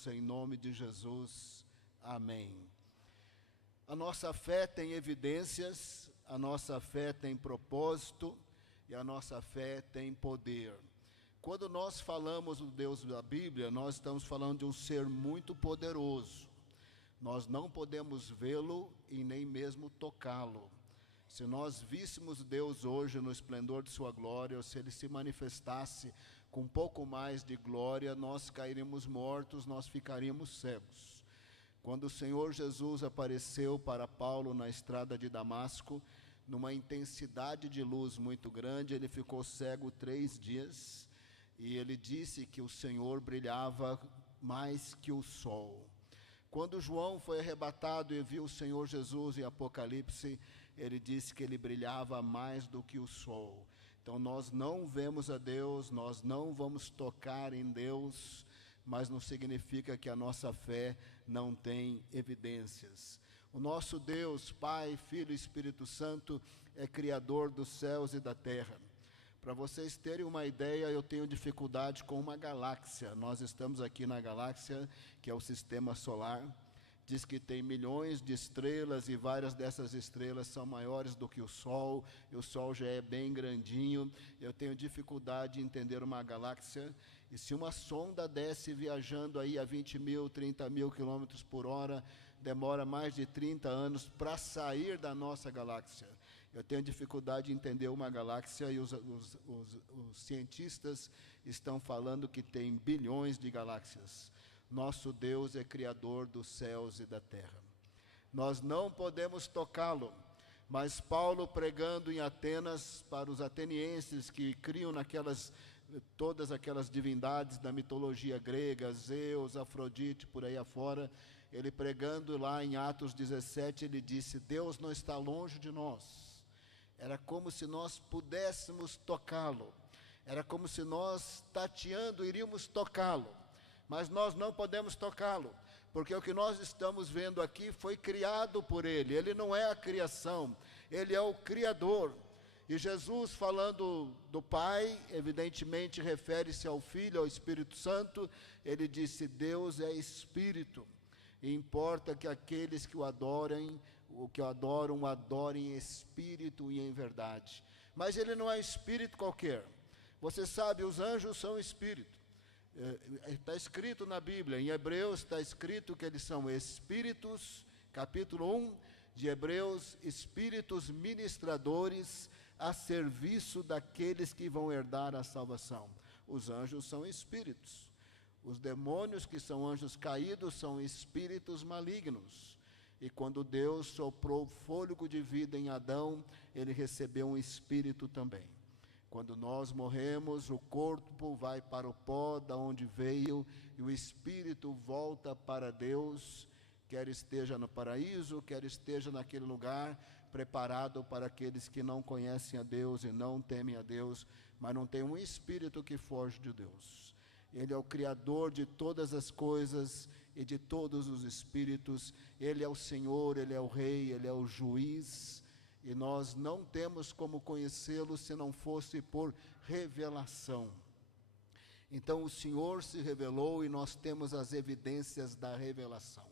oramos em nome de Jesus. Amém. A nossa fé tem evidências, a nossa fé tem propósito e a nossa fé tem poder. Quando nós falamos do Deus da Bíblia, nós estamos falando de um ser muito poderoso. Nós não podemos vê-lo e nem mesmo tocá-lo. Se nós víssemos Deus hoje no esplendor de sua glória, ou se Ele se manifestasse com um pouco mais de glória, nós cairíamos mortos, nós ficaríamos cegos. Quando o Senhor Jesus apareceu para Paulo na estrada de Damasco, numa intensidade de luz muito grande, ele ficou cego 3 dias, e ele disse que o Senhor brilhava mais que o sol. Quando João foi arrebatado e viu o Senhor Jesus em Apocalipse, ele disse que ele brilhava mais do que o sol. Então nós não vemos a Deus, nós não vamos tocar em Deus, mas não significa que a nossa fé não tem evidências. O nosso Deus, Pai, Filho e Espírito Santo, é Criador dos céus e da terra. Para vocês terem uma ideia, eu tenho dificuldade com uma galáxia. Nós estamos aqui na galáxia, que é o Sistema Solar. Diz que tem milhões de estrelas e várias dessas estrelas são maiores do que o Sol. E o Sol já é bem grandinho. Eu tenho dificuldade de entender uma galáxia. E se uma sonda desce viajando aí a 20 mil, 30 mil quilômetros por hora, demora mais de 30 anos para sair da nossa galáxia. Eu tenho dificuldade de entender uma galáxia e os cientistas estão falando que tem bilhões de galáxias. Nosso Deus é Criador dos céus e da terra. Nós não podemos tocá-lo, mas Paulo, pregando em Atenas para os atenienses que criam todas aquelas divindades da mitologia grega, Zeus, Afrodite, por aí afora, ele pregando lá em Atos 17, ele disse: Deus não está longe de nós. Era como se nós pudéssemos tocá-lo. Era como se nós, tateando, iríamos tocá-lo. Mas nós não podemos tocá-lo, porque o que nós estamos vendo aqui foi criado por Ele. Ele não é a criação, Ele é o Criador. E Jesus, falando do Pai, evidentemente refere-se ao Filho, ao Espírito Santo. Ele disse: Deus é Espírito. E importa que aqueles que o adoram, o adorem em espírito e em verdade. Mas ele não é espírito qualquer. Você sabe, os anjos são espírito. Está escrito na Bíblia, em Hebreus está escrito que eles são espíritos, capítulo 1 de Hebreus, espíritos ministradores a serviço daqueles que vão herdar a salvação. Os anjos são espíritos. Os demônios, que são anjos caídos, são espíritos malignos. E quando Deus soprou fôlego de vida em Adão, ele recebeu um espírito também. Quando nós morremos, o corpo vai para o pó da onde veio, e o espírito volta para Deus, quer esteja no paraíso, quer esteja naquele lugar preparado para aqueles que não conhecem a Deus e não temem a Deus, mas não tem um espírito que foge de Deus. Ele é o Criador de todas as coisas e de todos os espíritos. Ele é o Senhor, Ele é o Rei, Ele é o Juiz. E nós não temos como conhecê-lo se não fosse por revelação. Então o Senhor se revelou e nós temos as evidências da revelação.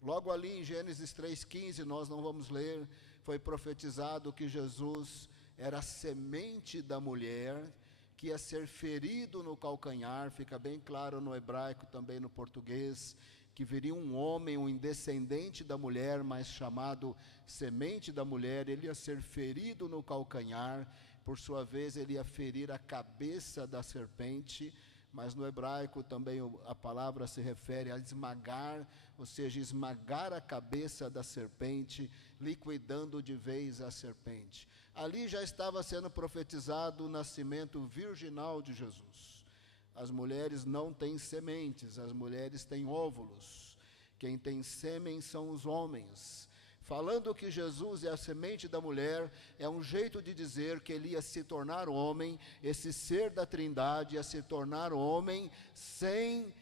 Logo ali em Gênesis 3,15, nós não vamos ler, foi profetizado que Jesus era a semente da mulher, que ia ser ferido no calcanhar. Fica bem claro no hebraico, também no português, que viria um homem, um descendente da mulher, mas chamado semente da mulher. Ele ia ser ferido no calcanhar, por sua vez ele ia ferir a cabeça da serpente, mas no hebraico também a palavra se refere a esmagar, ou seja, esmagar a cabeça da serpente, liquidando de vez a serpente. Ali já estava sendo profetizado o nascimento virginal de Jesus. As mulheres não têm sementes, as mulheres têm óvulos. Quem tem sêmen são os homens. Falando que Jesus é a semente da mulher, é um jeito de dizer que ele ia se tornar homem, esse ser da Trindade ia se tornar homem sem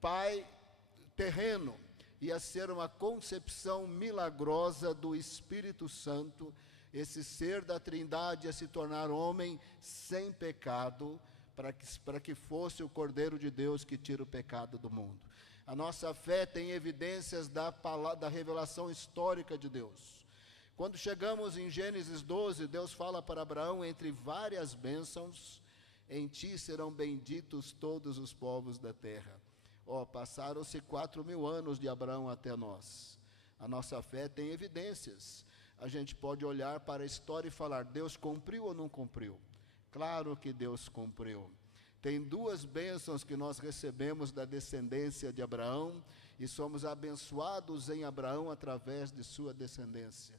pai terreno. Ia ser uma concepção milagrosa do Espírito Santo. Esse ser da Trindade ia se tornar homem sem pecado, para que fosse o Cordeiro de Deus que tira o pecado do mundo. A nossa fé tem evidências da revelação histórica de Deus. Quando chegamos em Gênesis 12, Deus fala para Abraão, entre várias bênçãos, em ti serão benditos todos os povos da terra. Passaram-se 4.000 anos de Abraão até nós. A nossa fé tem evidências. A gente pode olhar para a história e falar, Deus cumpriu ou não cumpriu? Claro que Deus cumpriu. Tem 2 bênçãos que nós recebemos da descendência de Abraão, e somos abençoados em Abraão através de sua descendência.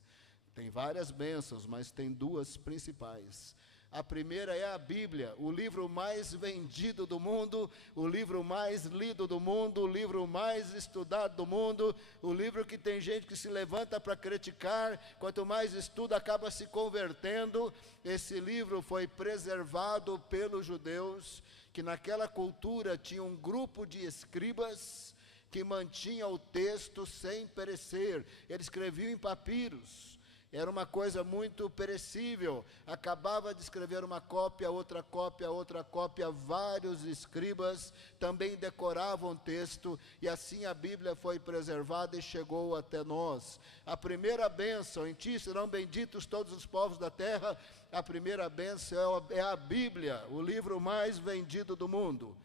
Tem várias bênçãos, mas tem 2 principais. A primeira é a Bíblia, o livro mais vendido do mundo, o livro mais lido do mundo, o livro mais estudado do mundo, o livro que tem gente que se levanta para criticar, quanto mais estuda acaba se convertendo. Esse livro foi preservado pelos judeus, que naquela cultura tinha um grupo de escribas que mantinha o texto sem perecer. Eles escreviam em papiros. Era uma coisa muito perecível. Acabava de escrever uma cópia, outra cópia, outra cópia. Vários escribas também decoravam o texto, e assim a Bíblia foi preservada e chegou até nós. A primeira bênção, em ti serão benditos todos os povos da terra. A primeira bênção é a Bíblia, o livro mais vendido do mundo.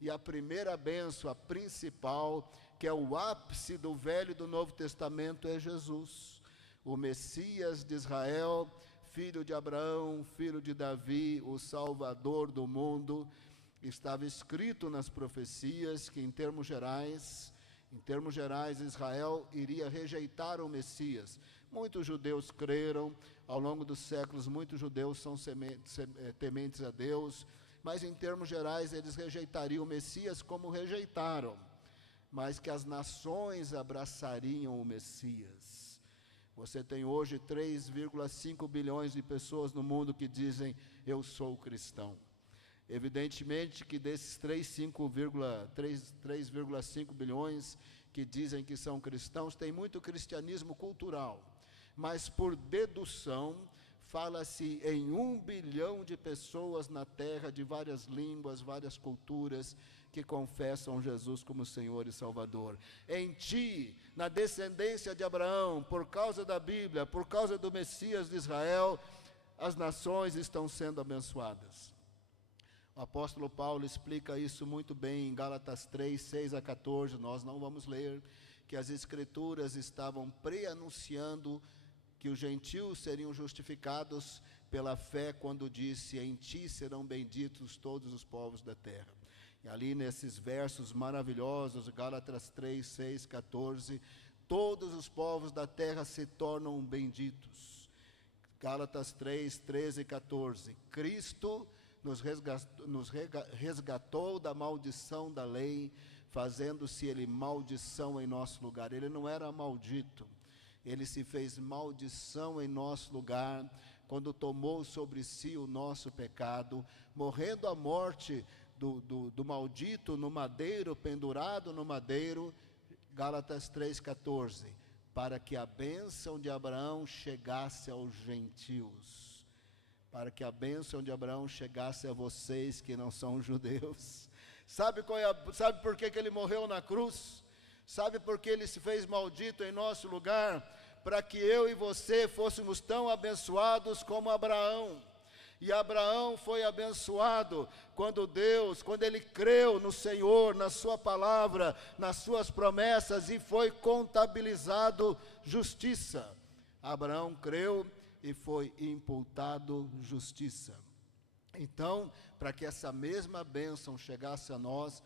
E a primeira bênção, a principal, que é o ápice do Velho e do Novo Testamento, é Jesus. O Messias de Israel, filho de Abraão, filho de Davi, o Salvador do mundo. Estava escrito nas profecias que, em termos gerais, Israel iria rejeitar o Messias. Muitos judeus creram, ao longo dos séculos, muitos judeus são tementes a Deus, mas em termos gerais eles rejeitariam o Messias como rejeitaram, mas que as nações abraçariam o Messias. Você tem hoje 3,5 bilhões de pessoas no mundo que dizem, eu sou cristão. Evidentemente que desses 3,5 bilhões que dizem que são cristãos, tem muito cristianismo cultural. Mas por dedução, fala-se em 1 bilhão de pessoas na terra, de várias línguas, várias culturas, que confessam Jesus como Senhor e Salvador. Em ti, na descendência de Abraão, por causa da Bíblia, por causa do Messias de Israel, as nações estão sendo abençoadas. O apóstolo Paulo explica isso muito bem em Gálatas 3, 6 a 14, nós não vamos ler, que as Escrituras estavam pré-anunciando que os gentios seriam justificados pela fé, quando disse, em ti serão benditos todos os povos da terra. E ali nesses versos maravilhosos, Gálatas 3, 6, 14, todos os povos da terra se tornam benditos. Gálatas 3, 13 e 14, Cristo nos resgatou da maldição da lei, fazendo-se Ele maldição em nosso lugar. Ele não era maldito, Ele se fez maldição em nosso lugar, quando tomou sobre si o nosso pecado, morrendo a morte do maldito no madeiro, pendurado no madeiro. Gálatas 3,14, para que a bênção de Abraão chegasse aos gentios, para que a bênção de Abraão chegasse a vocês que não são judeus. Sabe por que ele morreu na cruz? Sabe por que ele se fez maldito em nosso lugar? Para que eu e você fôssemos tão abençoados como Abraão. E Abraão foi abençoado quando ele creu no Senhor, na sua palavra, nas suas promessas, e foi contabilizado justiça. Abraão creu e foi imputado justiça. Então, para que essa mesma bênção chegasse a nós,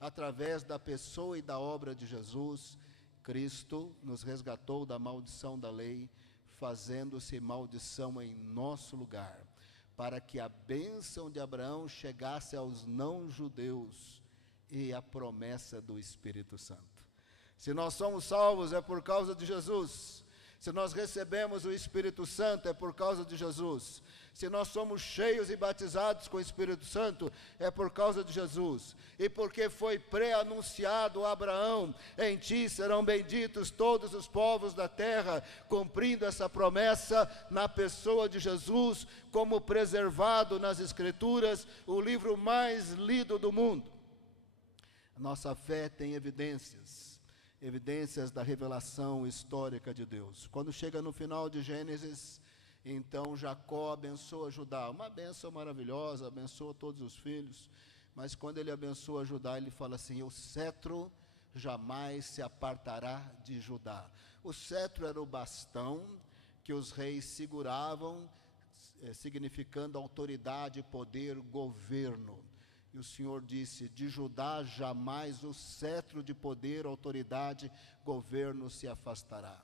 através da pessoa e da obra de Jesus, Cristo nos resgatou da maldição da lei, fazendo-se maldição em nosso lugar, para que a bênção de Abraão chegasse aos não-judeus e a promessa do Espírito Santo. Se nós somos salvos é por causa de Jesus. Se nós recebemos o Espírito Santo é por causa de Jesus. Se nós somos cheios e batizados com o Espírito Santo é por causa de Jesus. E porque foi pré-anunciado a Abraão, em ti serão benditos todos os povos da terra, cumprindo essa promessa na pessoa de Jesus, como preservado nas Escrituras, o livro mais lido do mundo. A nossa fé tem evidências da revelação histórica de Deus. Quando chega no final de Gênesis, então Jacó abençoa Judá, uma bênção maravilhosa, abençoa todos os filhos, mas quando ele abençoa Judá, ele fala assim: o cetro jamais se apartará de Judá. O cetro era o bastão que os reis seguravam, significando autoridade, poder, governo. E o Senhor disse: de Judá jamais o cetro de poder, autoridade, governo se afastará.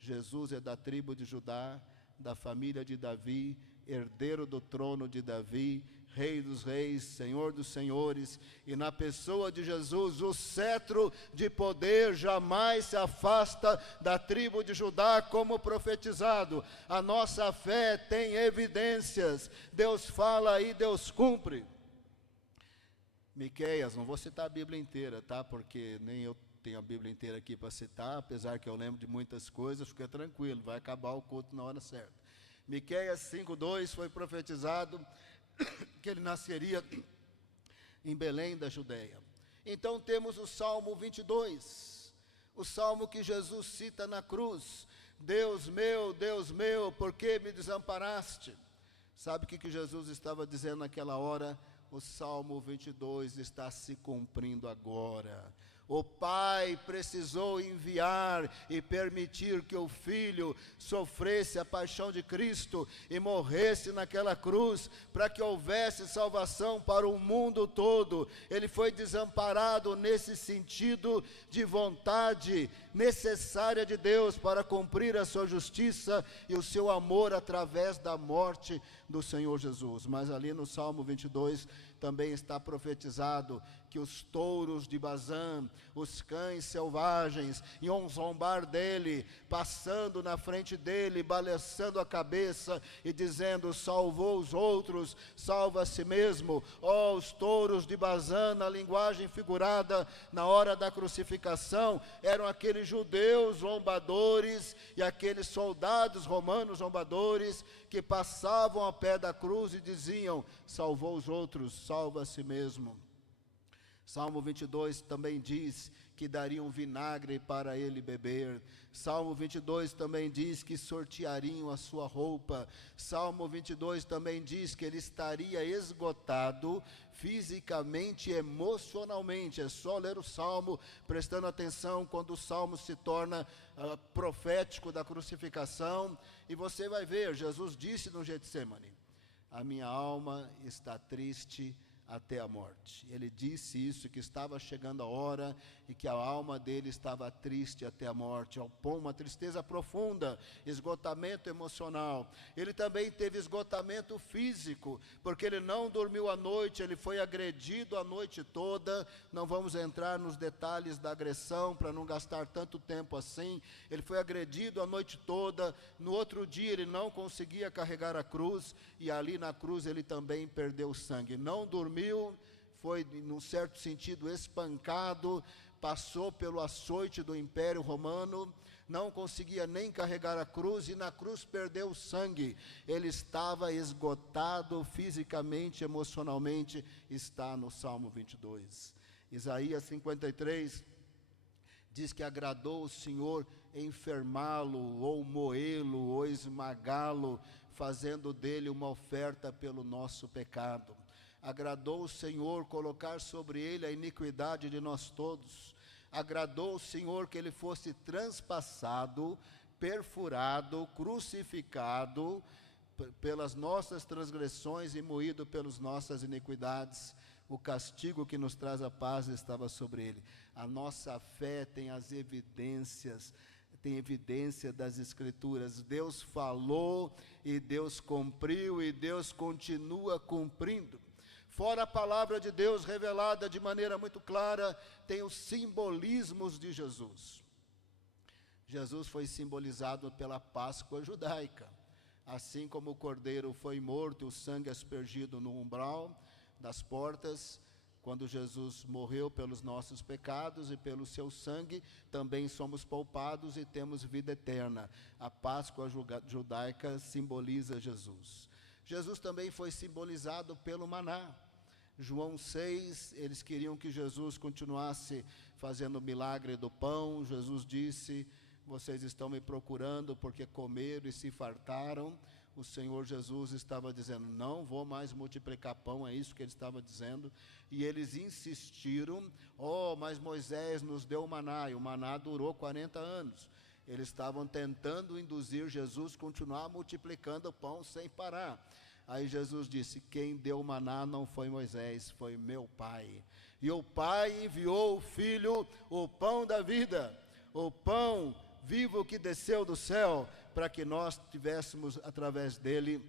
Jesus é da tribo de Judá, da família de Davi, herdeiro do trono de Davi, Rei dos reis, Senhor dos senhores, e na pessoa de Jesus, o cetro de poder jamais se afasta da tribo de Judá, como profetizado. A nossa fé tem evidências, Deus fala e Deus cumpre. Miqueias, não vou citar a Bíblia inteira, tá? Porque nem eu tenho a Bíblia inteira aqui para citar, apesar que eu lembro de muitas coisas, fica tranquilo, vai acabar o culto na hora certa. Miqueias 5:2 foi profetizado que ele nasceria em Belém da Judeia. Então temos o Salmo 22, o Salmo que Jesus cita na cruz: Deus meu, por que me desamparaste? Sabe o que Jesus estava dizendo naquela hora? O Salmo 22 está se cumprindo agora. O Pai precisou enviar e permitir que o Filho sofresse a paixão de Cristo e morresse naquela cruz, para que houvesse salvação para o mundo todo. Ele foi desamparado nesse sentido de vontade necessária de Deus para cumprir a sua justiça e o seu amor através da morte do Senhor Jesus. Mas ali no Salmo 22 também está profetizado que os touros de Bazã, os cães selvagens, iam zombar dele, passando na frente dele, balançando a cabeça e dizendo: salvou os outros, salva a si mesmo. Ó, os touros de Bazã, na linguagem figurada, na hora da crucificação, eram aqueles judeus zombadores e aqueles soldados romanos zombadores que passavam a pé da cruz e diziam: salvou os outros, salva a si mesmo. Salmo 22 também diz que dariam vinagre para ele beber. Salmo 22 também diz que sorteariam a sua roupa. Salmo 22 também diz que ele estaria esgotado fisicamente e emocionalmente. É só ler o Salmo, prestando atenção quando o Salmo se torna profético da crucificação, e você vai ver, Jesus disse no Getsêmani: a minha alma está triste até a morte. Ele disse isso, que estava chegando a hora e que a alma dele estava triste até a morte, uma tristeza profunda, esgotamento emocional. Ele também teve esgotamento físico, porque ele não dormiu à noite, ele foi agredido a noite toda. Não vamos entrar nos detalhes da agressão para não gastar tanto tempo assim. Ele foi agredido a noite toda. No outro dia ele não conseguia carregar a cruz, e ali na cruz ele também perdeu sangue. Não dormiu, foi num certo sentido espancado, passou pelo açoite do Império Romano, não conseguia nem carregar a cruz, e na cruz perdeu sangue. Ele estava esgotado fisicamente, emocionalmente. Está no Salmo 22. Isaías 53 diz que agradou o Senhor enfermá-lo, ou moê-lo, ou esmagá-lo, fazendo dele uma oferta pelo nosso pecado. Agradou o Senhor colocar sobre ele a iniquidade de nós todos. Agradou o Senhor que ele fosse transpassado, perfurado, crucificado pelas nossas transgressões e moído pelas nossas iniquidades. O castigo que nos traz a paz estava sobre ele. A nossa fé tem as evidências, tem evidência das Escrituras. Deus falou e Deus cumpriu, e Deus continua cumprindo. Fora a palavra de Deus revelada de maneira muito clara, tem os simbolismos de Jesus. Jesus foi simbolizado pela Páscoa judaica. Assim como o cordeiro foi morto, o sangue aspergido no umbral das portas, quando Jesus morreu pelos nossos pecados, e pelo seu sangue também somos poupados e temos vida eterna. A Páscoa judaica simboliza Jesus. Jesus também foi simbolizado pelo maná. João 6, eles queriam que Jesus continuasse fazendo o milagre do pão. Jesus disse: vocês estão me procurando porque comeram e se fartaram. O Senhor Jesus estava dizendo: não vou mais multiplicar pão, é isso que ele estava dizendo. E eles insistiram: mas Moisés nos deu o maná, e o maná durou 40 anos. Eles estavam tentando induzir Jesus a continuar multiplicando o pão sem parar. Aí Jesus disse: quem deu o maná não foi Moisés, foi meu Pai. E o Pai enviou o Filho, o pão da vida, o pão vivo que desceu do céu, para que nós tivéssemos através dele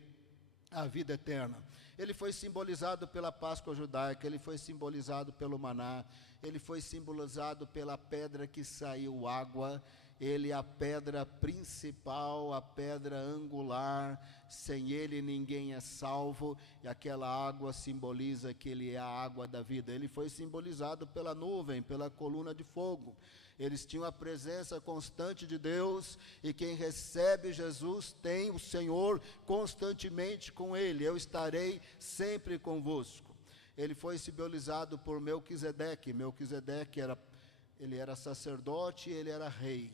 a vida eterna. Ele foi simbolizado pela Páscoa judaica, ele foi simbolizado pelo maná, ele foi simbolizado pela pedra que saiu água. Ele é a pedra principal, a pedra angular. Sem ele ninguém é salvo, e aquela água simboliza que ele é a água da vida. Ele foi simbolizado pela nuvem, pela coluna de fogo. Eles tinham a presença constante de Deus, e quem recebe Jesus tem o Senhor constantemente com ele. Eu estarei sempre convosco. Ele foi simbolizado por Melquisedeque. Melquisedeque ele era sacerdote e ele era rei.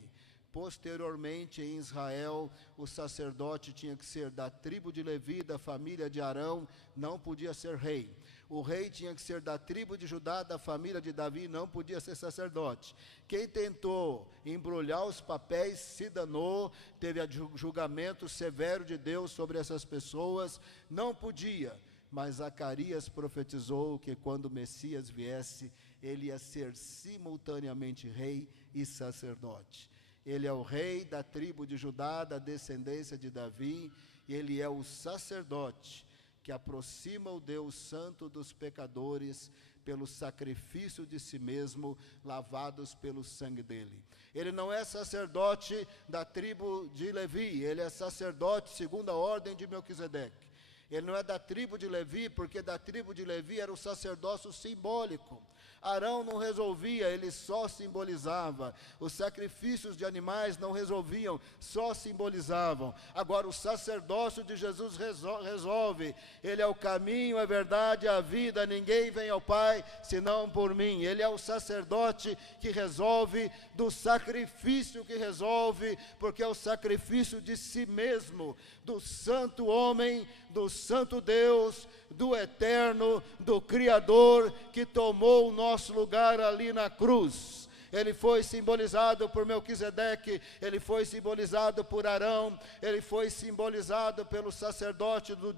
Posteriormente, em Israel, o sacerdote tinha que ser da tribo de Levi, da família de Arão, não podia ser rei. O rei tinha que ser da tribo de Judá, da família de Davi, não podia ser sacerdote. Quem tentou embrulhar os papéis se danou, teve julgamento severo de Deus sobre essas pessoas, não podia. Mas Zacarias profetizou que quando o Messias viesse, ele ia ser simultaneamente rei e sacerdote. Ele é o rei da tribo de Judá, da descendência de Davi, e ele é o sacerdote que aproxima o Deus Santo dos pecadores pelo sacrifício de si mesmo, lavados pelo sangue dele. Ele não é sacerdote da tribo de Levi, ele é sacerdote segundo a ordem de Melquisedeque. Ele não é da tribo de Levi, porque da tribo de Levi era o sacerdócio simbólico. Arão não resolvia, ele só simbolizava. Os sacrifícios de animais não resolviam, só simbolizavam. Agora o sacerdócio de Jesus resolve. Ele é o caminho, a verdade, a vida. Ninguém vem ao Pai senão por mim. Ele é o sacerdote que resolve, do sacrifício que resolve, porque é o sacrifício de si mesmo, do santo homem, do santo Deus, do eterno, do Criador, que tomou o nosso lugar ali na cruz. Ele foi simbolizado por Melquisedeque, ele foi simbolizado por Arão, ele foi simbolizado pelo sacerdote no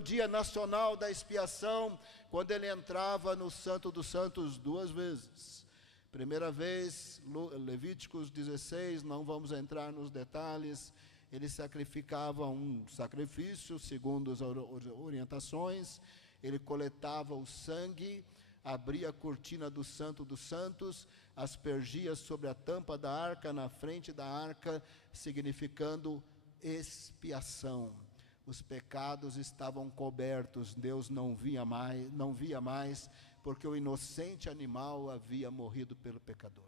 dia nacional da expiação, quando ele entrava no Santo dos Santos 2 vezes. Primeira vez, Levíticos 16, não vamos entrar nos detalhes. Ele sacrificava um sacrifício, segundo as orientações. Ele coletava o sangue, abria a cortina do Santo dos Santos, aspergia sobre a tampa da arca, na frente da arca, significando expiação. Os pecados estavam cobertos, Deus não via mais, porque o inocente animal havia morrido pelo pecador.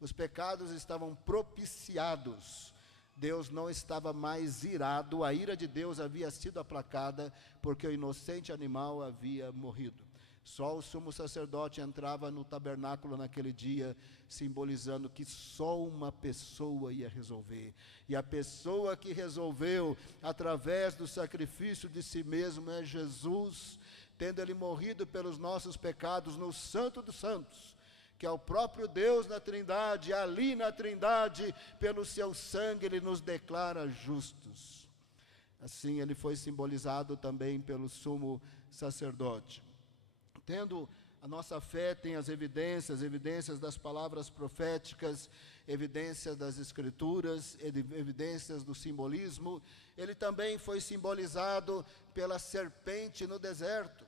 Os pecados estavam propiciados. Deus não estava mais irado, a ira de Deus havia sido aplacada, porque o inocente animal havia morrido. Só o sumo sacerdote entrava no tabernáculo naquele dia, simbolizando que só uma pessoa ia resolver. E a pessoa que resolveu, através do sacrifício de si mesmo, é Jesus, tendo ele morrido pelos nossos pecados no Santo dos Santos, que é o próprio Deus na Trindade. Ali na Trindade, pelo seu sangue, ele nos declara justos. Assim, ele foi simbolizado também pelo sumo sacerdote. Tendo a nossa fé, tem as evidências das palavras proféticas, evidências das Escrituras, evidências do simbolismo. Ele também foi simbolizado pela serpente no deserto.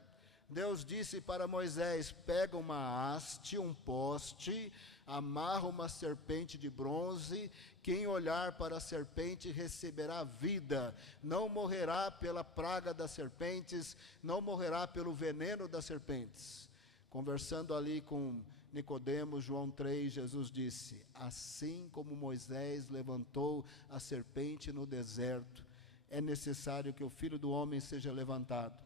Deus disse para Moisés: pega uma haste, um poste, amarra uma serpente de bronze, quem olhar para a serpente receberá vida, não morrerá pela praga das serpentes, não morrerá pelo veneno das serpentes. Conversando ali com Nicodemos, João 3, Jesus disse: assim como Moisés levantou a serpente no deserto, é necessário que o Filho do Homem seja levantado,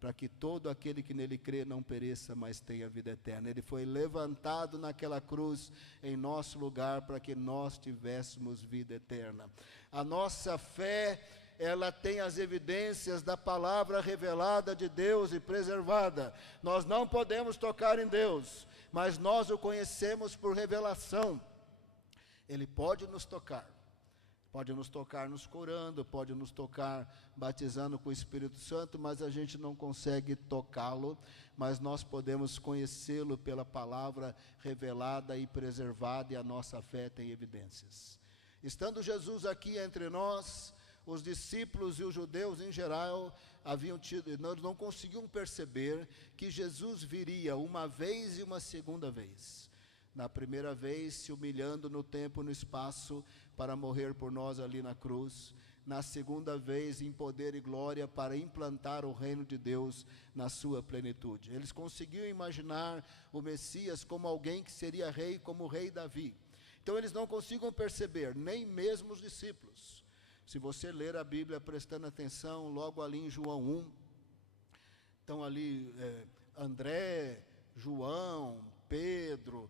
para que todo aquele que nele crê não pereça, mas tenha vida eterna. Ele foi levantado naquela cruz em nosso lugar para que nós tivéssemos vida eterna. A nossa fé, ela tem as evidências da palavra revelada de Deus e preservada. Nós não podemos tocar em Deus, mas nós o conhecemos por revelação. Ele pode nos tocar nos curando, pode nos tocar batizando com o Espírito Santo, mas a gente não consegue tocá-lo, mas nós podemos conhecê-lo pela palavra revelada e preservada, e a nossa fé tem evidências. Estando Jesus aqui entre nós, os discípulos e os judeus em geral não conseguiam perceber que Jesus viria uma vez e uma segunda vez. Na primeira vez, se humilhando no tempo e no espaço para morrer por nós ali na cruz. Na segunda vez, em poder e glória para implantar o reino de Deus na sua plenitude. Eles conseguiam imaginar o Messias como alguém que seria rei, como o rei Davi. Então eles não conseguiam perceber, nem mesmo os discípulos. Se você ler a Bíblia prestando atenção, logo ali em João 1, estão ali André, João, Pedro,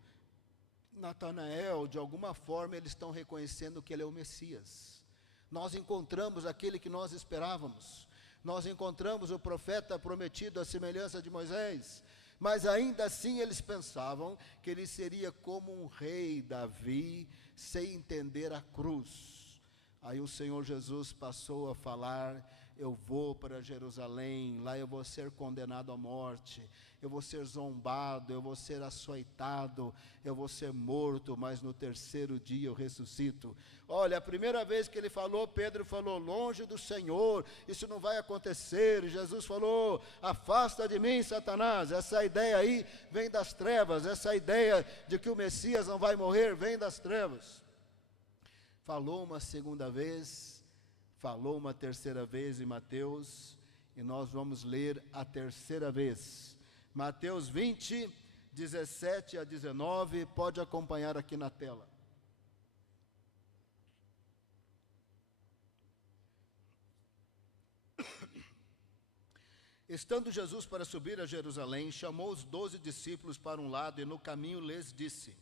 Natanael, de alguma forma eles estão reconhecendo que ele é o Messias. Nós encontramos aquele que nós esperávamos. Nós encontramos o profeta prometido à semelhança de Moisés. Mas ainda assim eles pensavam que ele seria como um rei Davi, sem entender a cruz. Aí o Senhor Jesus passou a falar: eu vou para Jerusalém, lá eu vou ser condenado à morte, eu vou ser zombado, eu vou ser açoitado, eu vou ser morto, mas no terceiro dia eu ressuscito. Olha, a primeira vez que ele falou, Pedro falou: longe do Senhor, isso não vai acontecer. E Jesus falou: afasta de mim, Satanás. Essa ideia aí vem das trevas, essa ideia de que o Messias não vai morrer vem das trevas. Falou uma segunda vez, falou uma terceira vez em Mateus, e nós vamos ler a terceira vez. Mateus 20, 17 a 19, pode acompanhar aqui na tela. Estando Jesus para subir a Jerusalém, chamou os 12 discípulos para um lado e no caminho lhes disse: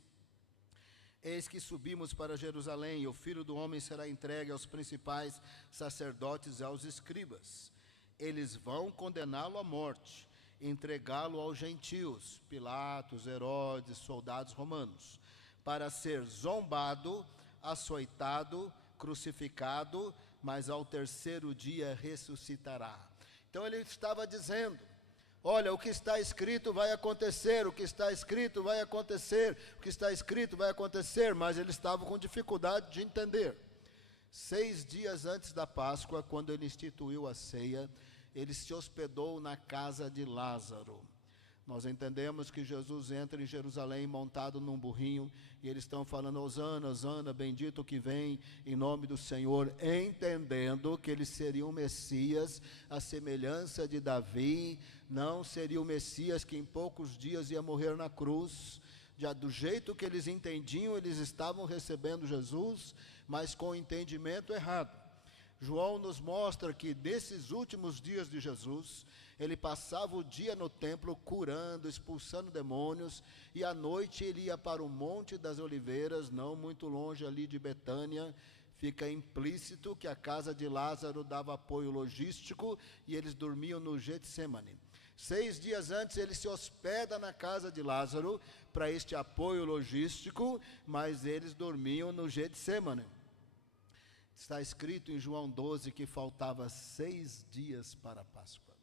eis que subimos para Jerusalém, e o Filho do Homem será entregue aos principais sacerdotes e aos escribas. Eles vão condená-lo à morte, entregá-lo aos gentios, Pilatos, Herodes, soldados romanos, para ser zombado, açoitado, crucificado, mas ao terceiro dia ressuscitará. Então ele estava dizendo: olha, o que está escrito vai acontecer, o que está escrito vai acontecer, o que está escrito vai acontecer, mas ele estava com dificuldade de entender. 6 dias antes da Páscoa, quando ele instituiu a ceia, ele se hospedou na casa de Lázaro. Nós entendemos que Jesus entra em Jerusalém montado num burrinho, e eles estão falando: hosana, hosana, bendito que vem em nome do Senhor, entendendo que ele seria um Messias, a semelhança de Davi, não seria o Messias que em poucos dias ia morrer na cruz. Já do jeito que eles entendiam, eles estavam recebendo Jesus, mas com o entendimento errado. João nos mostra que nesses últimos dias de Jesus, ele passava o dia no templo curando, expulsando demônios, e à noite ele ia para o Monte das Oliveiras, não muito longe ali de Betânia. Fica implícito que a casa de Lázaro dava apoio logístico e eles dormiam no Getsêmani. 6 dias antes ele se hospeda na casa de Lázaro para este apoio logístico, mas eles dormiam no Getsêmani. Está escrito em João 12 que faltava 6 dias para a Páscoa.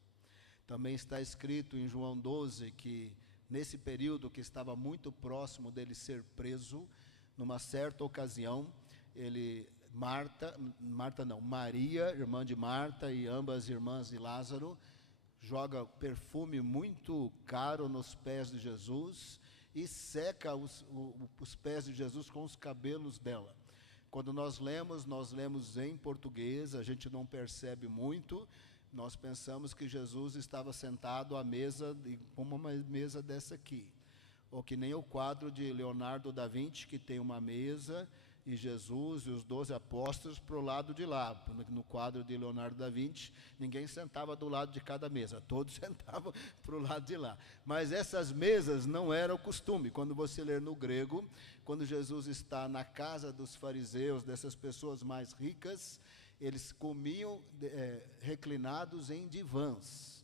Também está escrito em João 12 que nesse período que estava muito próximo dele ser preso, numa certa ocasião, Maria, irmã de Marta e ambas irmãs de Lázaro, joga perfume muito caro nos pés de Jesus e seca os pés de Jesus com os cabelos dela. Quando nós lemos em português, a gente não percebe muito, nós pensamos que Jesus estava sentado à mesa, como uma mesa dessa aqui, ou que nem o quadro de Leonardo da Vinci, que tem uma mesa e Jesus e os 12 apóstolos para o lado de lá. No quadro de Leonardo da Vinci, ninguém sentava do lado de cada mesa, todos sentavam para o lado de lá. Mas essas mesas não eram o costume. Quando você ler no grego, quando Jesus está na casa dos fariseus, dessas pessoas mais ricas, eles comiam reclinados em divãs.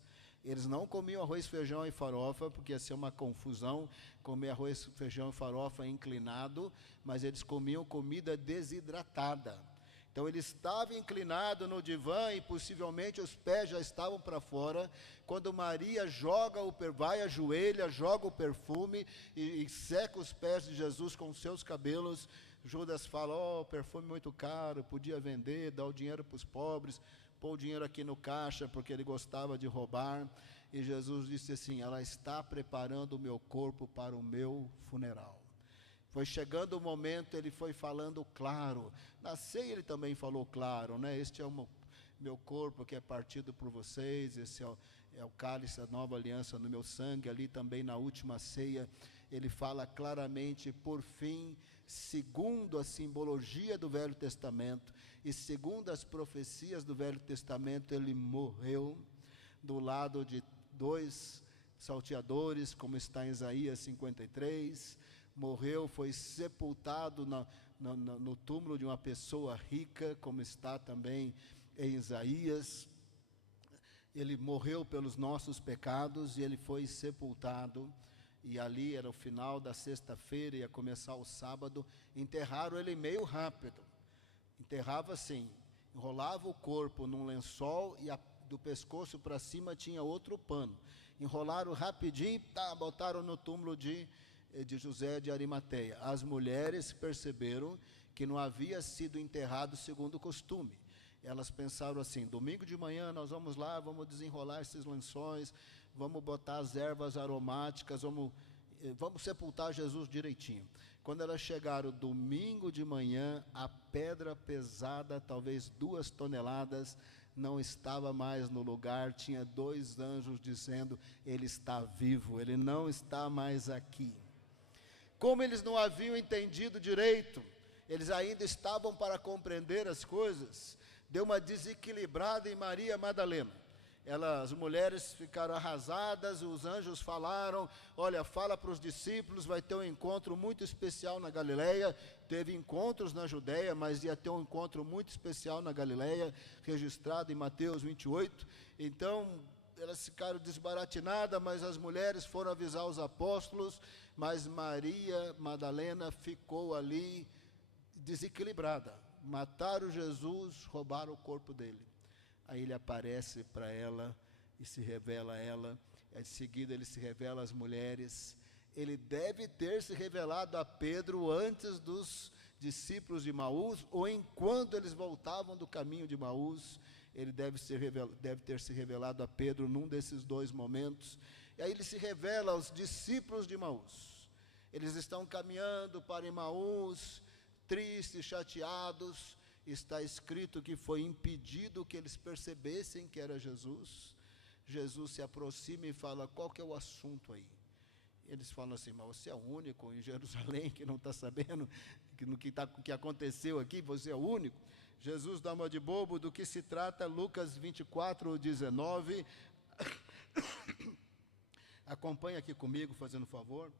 Eles não comiam arroz, feijão e farofa, porque ia ser uma confusão comer arroz, feijão e farofa inclinado, mas eles comiam comida desidratada. Então ele estava inclinado no divã e possivelmente os pés já estavam para fora, quando Maria vai, ajoelha, joga o perfume e seca os pés de Jesus com seus cabelos. Judas fala, perfume muito caro, podia vender, dar o dinheiro para os pobres, pôr o dinheiro aqui no caixa, porque ele gostava de roubar. E Jesus disse assim, ela está preparando o meu corpo para o meu funeral. Foi chegando o momento, ele foi falando claro. Na ceia ele também falou claro, né? Este é o meu corpo que é partido por vocês, esse é o cálice, a nova aliança no meu sangue. Ali também na última ceia, ele fala claramente, por fim, segundo a simbologia do Velho Testamento e segundo as profecias do Velho Testamento, ele morreu do lado de 2 salteadores, como está em Isaías 53, morreu, foi sepultado no túmulo de uma pessoa rica, como está também em Isaías. Ele morreu pelos nossos pecados e ele foi sepultado. E ali era o final da sexta-feira, ia começar o sábado. Enterraram ele meio rápido. Enterrava assim, enrolava o corpo num lençol e do pescoço para cima tinha outro pano. Enrolaram rapidinho, botaram no túmulo de José de Arimateia. As mulheres perceberam que não havia sido enterrado segundo o costume. Elas pensaram assim, domingo de manhã nós vamos lá, vamos desenrolar esses lençóis, vamos botar as ervas aromáticas, vamos sepultar Jesus direitinho. Quando elas chegaram domingo de manhã, a pedra pesada, talvez 2 toneladas, não estava mais no lugar. Tinha 2 anjos dizendo, ele está vivo, ele não está mais aqui. Como eles não haviam entendido direito, eles ainda estavam para compreender as coisas, deu uma desequilibrada em Maria Madalena. As mulheres ficaram arrasadas, os anjos falaram, olha, fala para os discípulos, vai ter um encontro muito especial na Galileia. Teve encontros na Judeia, mas ia ter um encontro muito especial na Galileia, registrado em Mateus 28. Então, elas ficaram desbaratinadas, mas as mulheres foram avisar os apóstolos, mas Maria Madalena ficou ali desequilibrada. Mataram Jesus, roubaram o corpo dele. Aí ele aparece para ela e se revela a ela. Em seguida ele se revela às mulheres. Ele deve ter se revelado a Pedro antes dos discípulos de Maús, ou enquanto eles voltavam do caminho de Maús. Ele deve ter se revelado a Pedro num desses 2 momentos. E aí ele se revela aos discípulos de Maús. Eles estão caminhando para Emaús, tristes, chateados. Está escrito que foi impedido que eles percebessem que era Jesus. Jesus se aproxima e fala, qual que é o assunto aí? Eles falam assim, mas você é o único em Jerusalém que não está sabendo o que aconteceu aqui, você é o único? Jesus dá uma de bobo, do que se trata, Lucas 24, 19. Acompanha aqui comigo, fazendo favor.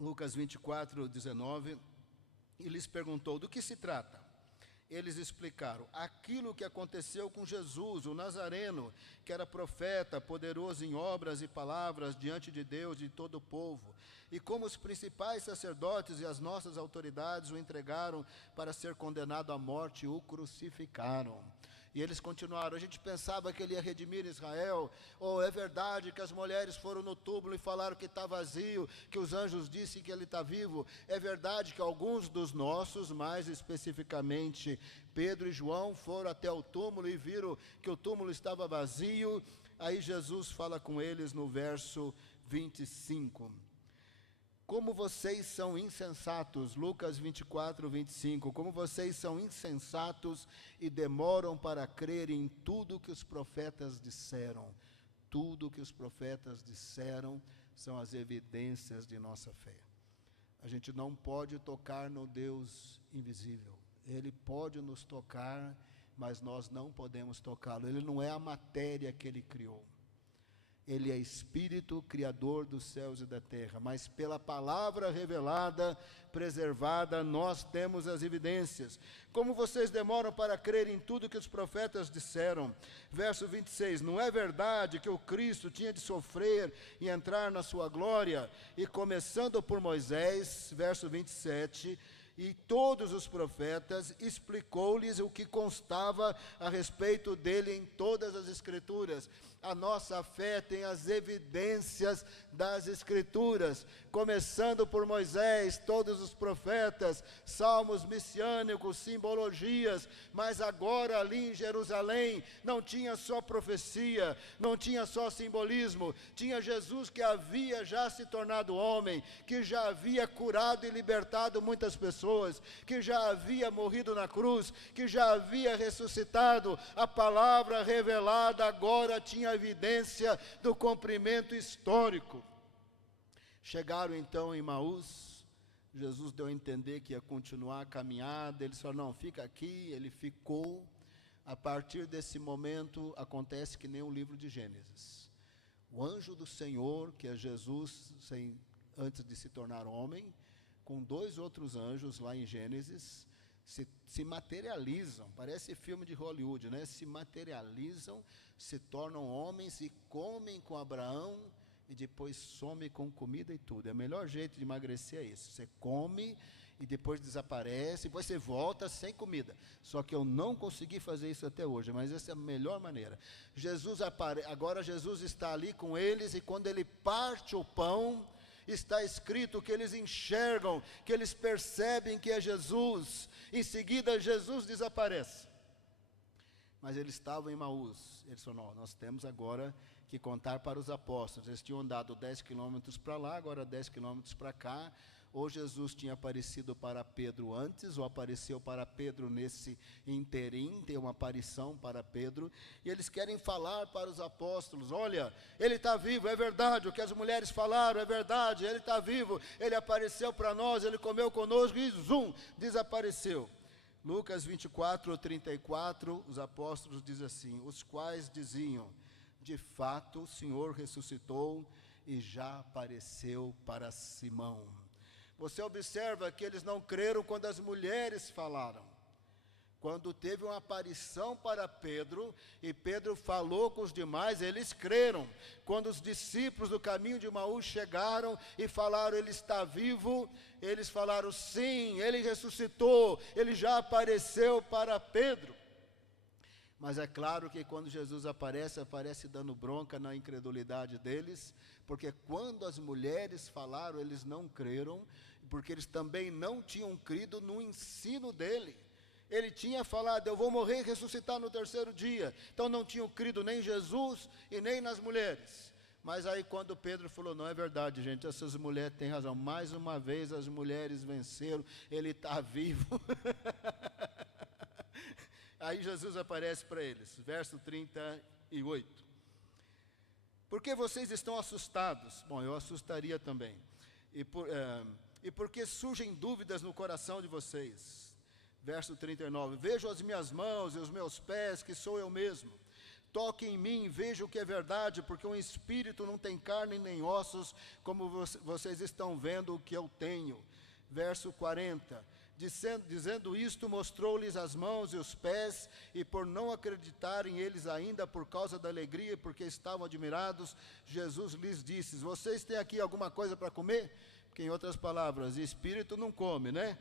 Lucas 24, 19. E lhes perguntou, do que se trata? Eles explicaram, aquilo que aconteceu com Jesus, o Nazareno, que era profeta, poderoso em obras e palavras diante de Deus e de todo o povo, e como os principais sacerdotes e as nossas autoridades o entregaram para ser condenado à morte e o crucificaram. E eles continuaram, a gente pensava que ele ia redimir Israel, ou é verdade que as mulheres foram no túmulo e falaram que está vazio, que os anjos disseram que ele está vivo, é verdade que alguns dos nossos, mais especificamente Pedro e João, foram até o túmulo e viram que o túmulo estava vazio. Aí Jesus fala com eles no verso 25. Como vocês são insensatos, Lucas 24, 25, como vocês são insensatos e demoram para crer em tudo que os profetas disseram. Tudo que os profetas disseram são as evidências de nossa fé. A gente não pode tocar no Deus invisível. Ele pode nos tocar, mas nós não podemos tocá-lo. Ele não é a matéria que ele criou. Ele é Espírito, Criador dos céus e da terra, mas pela palavra revelada, preservada, nós temos as evidências. Como vocês demoram para crer em tudo que os profetas disseram? Verso 26, não é verdade que o Cristo tinha de sofrer e entrar na sua glória? E começando por Moisés, verso 27, e todos os profetas, explicou-lhes o que constava a respeito dele em todas as Escrituras. A nossa fé tem as evidências das Escrituras, começando por Moisés, todos os profetas, salmos messiânicos, simbologias, mas agora ali em Jerusalém, não tinha só profecia, não tinha só simbolismo, tinha Jesus que havia já se tornado homem, que já havia curado e libertado muitas pessoas, que já havia morrido na cruz, que já havia ressuscitado. A palavra revelada agora tinha evidência do cumprimento histórico. Chegaram então em Emaús, Jesus deu a entender que ia continuar a caminhada, ele falou, não, fica aqui, ele ficou. A partir desse momento, acontece que nem o livro de Gênesis. O anjo do Senhor, que é Jesus, antes de se tornar homem, com 2 outros anjos lá em Gênesis, se materializam, parece filme de Hollywood, né? Se materializam, se tornam homens e comem com Abraão e depois some com comida e tudo. É o melhor jeito de emagrecer é isso, você come e depois desaparece, depois você volta sem comida. Só que eu não consegui fazer isso até hoje, mas essa é a melhor maneira. Agora Jesus está ali com eles e quando ele parte o pão, está escrito que eles enxergam, que eles percebem que é Jesus. Em seguida, Jesus desaparece. Mas eles estavam em Emaús. Eles falaram, não, nós temos agora que contar para os apóstolos. Eles tinham andado 10 quilômetros para lá, agora 10 quilômetros para cá. Ou Jesus tinha aparecido para Pedro antes, ou apareceu para Pedro nesse interim, tem uma aparição para Pedro, e eles querem falar para os apóstolos, olha, ele está vivo, é verdade, o que as mulheres falaram é verdade, ele está vivo, ele apareceu para nós, ele comeu conosco e zum, desapareceu. Lucas 24, 34, os apóstolos dizem assim, os quais diziam, de fato o Senhor ressuscitou e já apareceu para Simão. Você observa que eles não creram quando as mulheres falaram. Quando teve uma aparição para Pedro, e Pedro falou com os demais, eles creram. Quando os discípulos do caminho de Emaús chegaram e falaram, ele está vivo, eles falaram, sim, ele ressuscitou, ele já apareceu para Pedro. Mas é claro que quando Jesus aparece dando bronca na incredulidade deles, porque quando as mulheres falaram, eles não creram, porque eles também não tinham crido no ensino dele. Ele tinha falado, eu vou morrer e ressuscitar no 3º dia. Então não tinham crido nem em Jesus e nem nas mulheres. Mas aí quando Pedro falou, não é verdade, gente, essas mulheres têm razão. Mais uma vez as mulheres venceram, ele está vivo. Aí Jesus aparece para eles, verso 38. Por que vocês estão assustados? Bom, eu assustaria também. E por que surgem dúvidas no coração de vocês? Verso 39. Vejo as minhas mãos e os meus pés, que sou eu mesmo. Toquem em mim, vejam o que é verdade, porque um espírito não tem carne nem ossos, como vocês estão vendo o que eu tenho. Verso 40. Dizendo isto, mostrou-lhes as mãos e os pés, e por não acreditarem eles ainda por causa da alegria, porque estavam admirados, Jesus lhes disse, vocês têm aqui alguma coisa para comer? Porque, em outras palavras, espírito não come, né?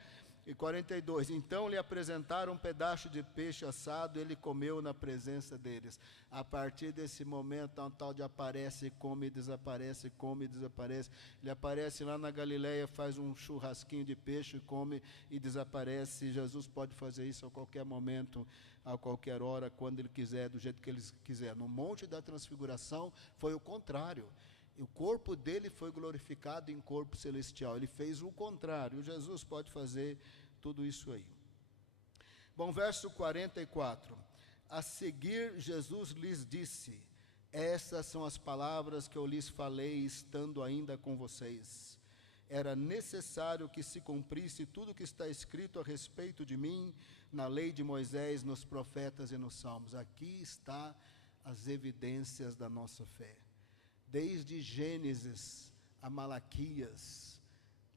E 42, então lhe apresentaram um pedaço de peixe assado, ele comeu na presença deles. A partir desse momento, um tal de aparece, come, desaparece, come, desaparece. Ele aparece lá na Galileia, faz um churrasquinho de peixe, come e desaparece. Jesus pode fazer isso a qualquer momento, a qualquer hora, quando ele quiser, do jeito que ele quiser. No Monte da Transfiguração foi o contrário. O corpo dele foi glorificado em corpo celestial. Ele fez o contrário. Jesus pode fazer tudo isso aí. Bom, verso 44. A seguir, Jesus lhes disse, essas são as palavras que eu lhes falei, estando ainda com vocês. era necessário que se cumprisse tudo o que está escrito a respeito de mim na lei de Moisés, nos profetas e nos salmos. Aqui está as evidências da nossa fé. Desde Gênesis a Malaquias,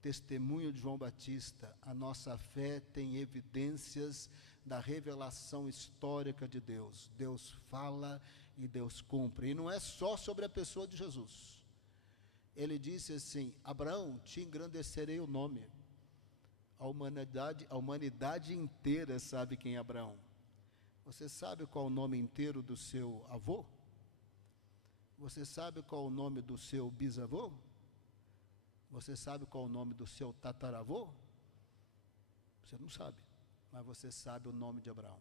testemunho de João Batista, a nossa fé tem evidências da revelação histórica de Deus. Deus fala e Deus cumpre. E não é só sobre a pessoa de Jesus. Ele disse assim: Abraão, te engrandecerei o nome. A humanidade inteira sabe quem é Abraão. Você sabe qual é o nome inteiro do seu avô? Você sabe qual é o nome do seu bisavô? Você sabe qual é o nome do seu tataravô? Você não sabe, mas você sabe o nome de Abraão.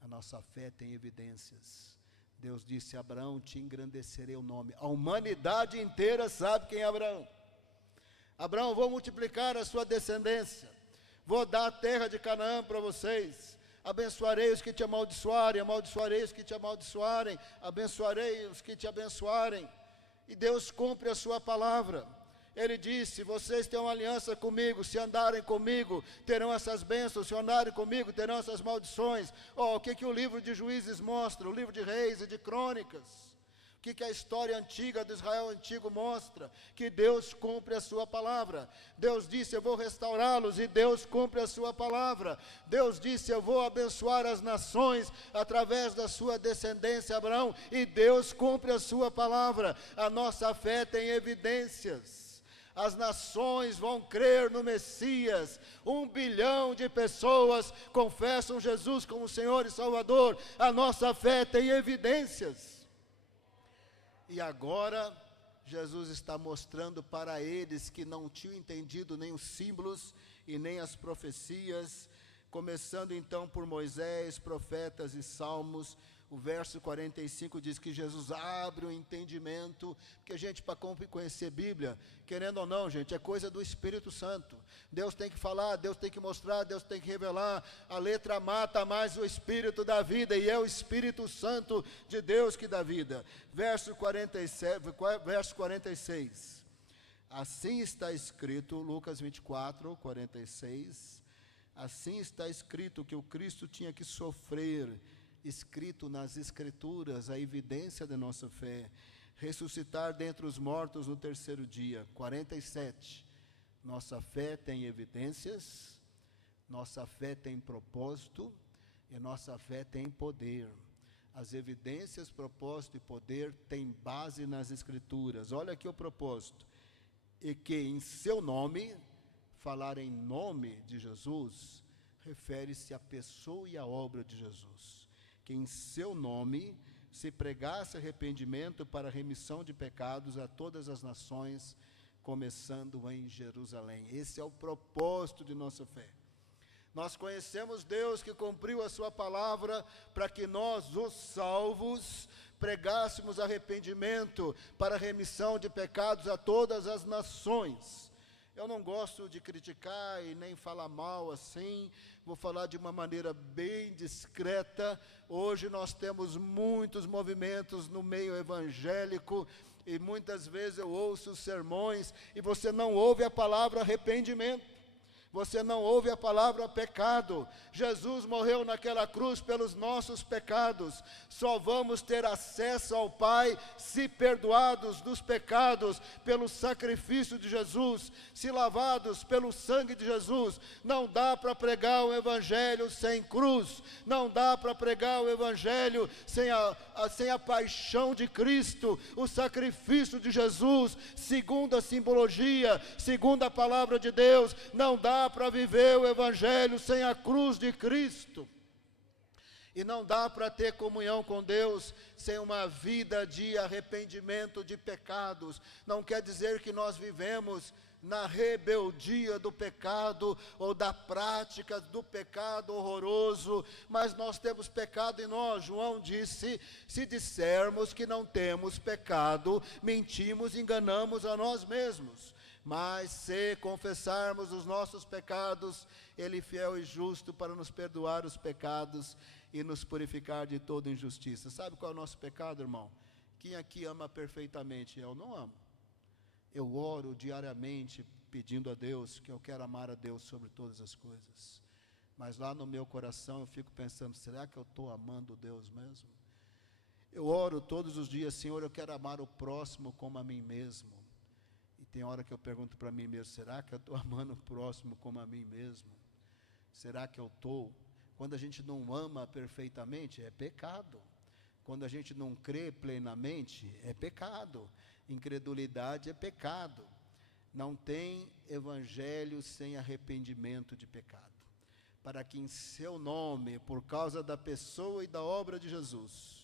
A nossa fé tem evidências. Deus disse a Abraão: te engrandecerei o nome. A humanidade inteira sabe quem é Abraão. Abraão, vou multiplicar a sua descendência, vou dar a terra de Canaã para vocês, abençoarei os que te amaldiçoarem, amaldiçoarei os que te amaldiçoarem, abençoarei os que te abençoarem. E Deus cumpre a sua palavra. Ele disse: vocês têm uma aliança comigo, se andarem comigo, terão essas bênçãos, se andarem comigo, terão essas maldições. O que o livro de Juízes mostra, o livro de Reis e de Crônicas? O que a história antiga do Israel antigo mostra? Que Deus cumpre a sua palavra. Deus disse: eu vou restaurá-los, e Deus cumpre a sua palavra. Deus disse: eu vou abençoar as nações através da sua descendência, Abraão, e Deus cumpre a sua palavra. A nossa fé tem evidências. As nações vão crer no Messias. 1 bilhão de pessoas confessam Jesus como Senhor e Salvador. A nossa fé tem evidências. E agora, Jesus está mostrando para eles que não tinham entendido nem os símbolos e nem as profecias, começando então por Moisés, profetas e salmos. O verso 45 diz que Jesus abre o entendimento, porque, gente, para conhecer Bíblia, querendo ou não, gente, é coisa do Espírito Santo. Deus tem que falar, Deus tem que mostrar, Deus tem que revelar. A letra mata mais o Espírito da vida, e é o Espírito Santo de Deus que dá vida. Verso 46. Assim está escrito, Lucas 24, 46. Assim está escrito que o Cristo tinha que sofrer, escrito nas Escrituras, a evidência da nossa fé, ressuscitar dentre os mortos no terceiro dia. 47, nossa fé tem evidências, nossa fé tem propósito, e nossa fé tem poder. As evidências, propósito e poder têm base nas Escrituras. Olha aqui o propósito: e que em seu nome, falar em nome de Jesus, refere-se à pessoa e à obra de Jesus. Que em seu nome se pregasse arrependimento para remissão de pecados a todas as nações, começando em Jerusalém. Esse é o propósito de nossa fé. Nós conhecemos Deus que cumpriu a sua palavra para que nós, os salvos, pregássemos arrependimento para remissão de pecados a todas as nações. Eu não gosto de criticar e nem falar mal assim, vou falar de uma maneira bem discreta. Hoje nós temos muitos movimentos no meio evangélico, e muitas vezes eu ouço sermões e você não ouve a palavra arrependimento. Você não ouve a palavra pecado. Jesus morreu naquela cruz pelos nossos pecados. Só vamos ter acesso ao Pai se perdoados dos pecados pelo sacrifício de Jesus, se lavados pelo sangue de Jesus. Não dá para pregar o Evangelho sem cruz. Não dá para pregar o Evangelho sem a paixão de Cristo, o sacrifício de Jesus, segundo a simbologia, segundo a palavra de Deus. Não dá para viver o Evangelho sem a cruz de Cristo. E não dá para ter comunhão com Deus sem uma vida de arrependimento de pecados. Não quer dizer que nós vivemos na rebeldia do pecado ou da prática do pecado horroroso, mas nós temos pecado em nós. João disse: se dissermos que não temos pecado, mentimos e enganamos a nós mesmos. Mas se confessarmos os nossos pecados, Ele é fiel e justo para nos perdoar os pecados e nos purificar de toda injustiça. Sabe qual é o nosso pecado, irmão? Quem aqui ama perfeitamente? Eu não amo. Eu oro diariamente pedindo a Deus, que eu quero amar a Deus sobre todas as coisas. Mas lá no meu coração eu fico pensando, será que eu estou amando Deus mesmo? Eu oro todos os dias, Senhor, eu quero amar o próximo como a mim mesmo. E tem hora que eu pergunto para mim mesmo, será que eu estou amando o próximo como a mim mesmo? Será que eu estou? Quando a gente não ama perfeitamente, é pecado. Quando a gente não crê plenamente, é pecado. Incredulidade é pecado. Não tem evangelho sem arrependimento de pecado. Para que em seu nome, por causa da pessoa e da obra de Jesus,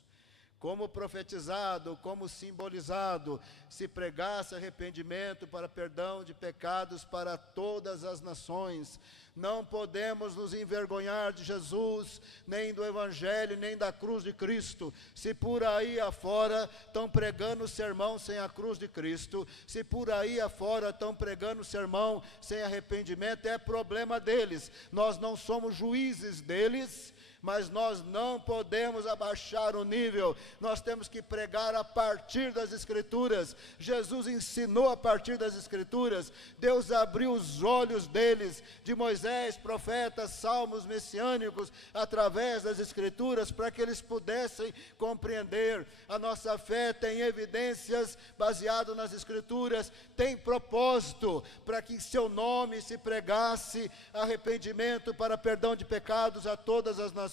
como profetizado, como simbolizado, se pregasse arrependimento para perdão de pecados para todas as nações. Não podemos nos envergonhar de Jesus, nem do Evangelho, nem da cruz de Cristo. Se por aí afora estão pregando sermão sem a cruz de Cristo, se por aí afora estão pregando sermão sem arrependimento, é problema deles. Nós não somos juízes deles, mas nós não podemos abaixar o nível, nós temos que pregar a partir das Escrituras. Jesus ensinou a partir das Escrituras, Deus abriu os olhos deles, de Moisés, profetas, salmos messiânicos, através das Escrituras, para que eles pudessem compreender. A nossa fé tem evidências baseadas nas Escrituras, tem propósito, para que em seu nome se pregasse arrependimento para perdão de pecados a todas as nações.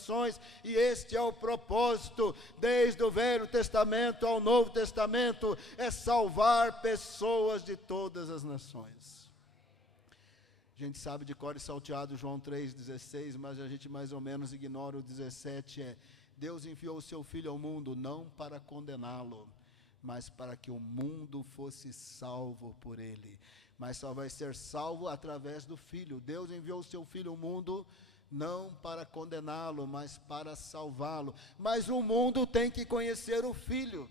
E este é o propósito, desde o Velho Testamento ao Novo Testamento, é salvar pessoas de todas as nações. A gente sabe de cor e salteado João 3,16, mas a gente mais ou menos ignora o 17, Deus enviou o seu Filho ao mundo, não para condená-lo, mas para que o mundo fosse salvo por ele. Mas só vai ser salvo através do Filho. Deus enviou o seu Filho ao mundo, não para condená-lo, mas para salvá-lo. Mas o mundo tem que conhecer o Filho.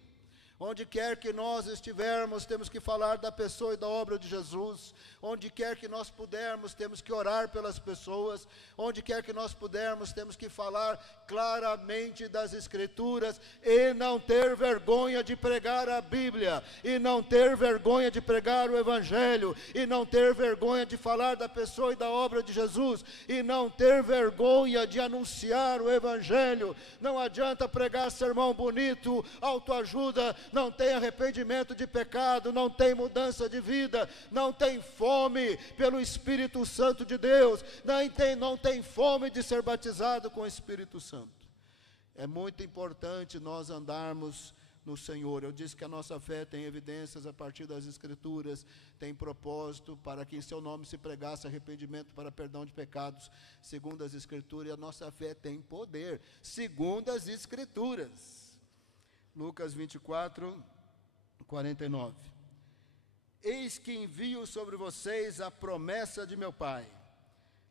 Onde quer que nós estivermos, temos que falar da pessoa e da obra de Jesus. Onde quer que nós pudermos, temos que orar pelas pessoas. Onde quer que nós pudermos, temos que falar claramente das Escrituras e não ter vergonha de pregar a Bíblia, e não ter vergonha de pregar o Evangelho, e não ter vergonha de falar da pessoa e da obra de Jesus, e não ter vergonha de anunciar o Evangelho. Não adianta pregar sermão bonito, autoajuda, não tem arrependimento de pecado, não tem mudança de vida, não tem fome pelo Espírito Santo de Deus, não tem fome de ser batizado com o Espírito Santo. É muito importante nós andarmos no Senhor. Eu disse que a nossa fé tem evidências a partir das Escrituras, tem propósito para que em seu nome se pregasse arrependimento para perdão de pecados, segundo as Escrituras, e a nossa fé tem poder, segundo as Escrituras. Lucas 24, 49. Eis que envio sobre vocês a promessa de meu Pai.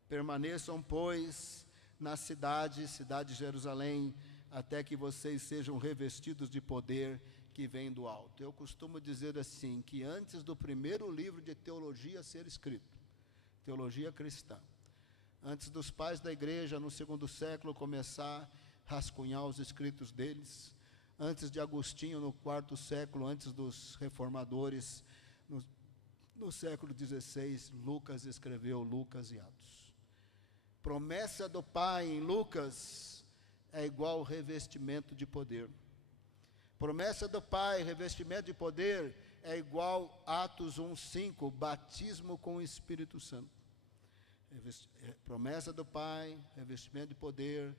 Permaneçam, pois, na cidade de Jerusalém, até que vocês sejam revestidos de poder que vem do alto. Eu costumo dizer assim, que antes do primeiro livro de teologia ser escrito, teologia cristã, antes dos pais da igreja no segundo século começar a rascunhar os escritos deles, antes de Agostinho no quarto século, antes dos reformadores, no século XVI, Lucas escreveu Lucas e Atos. Promessa do Pai em Lucas é igual revestimento de poder. Promessa do Pai, revestimento de poder, é igual Atos 1:5, batismo com o Espírito Santo. Promessa do Pai, revestimento de poder,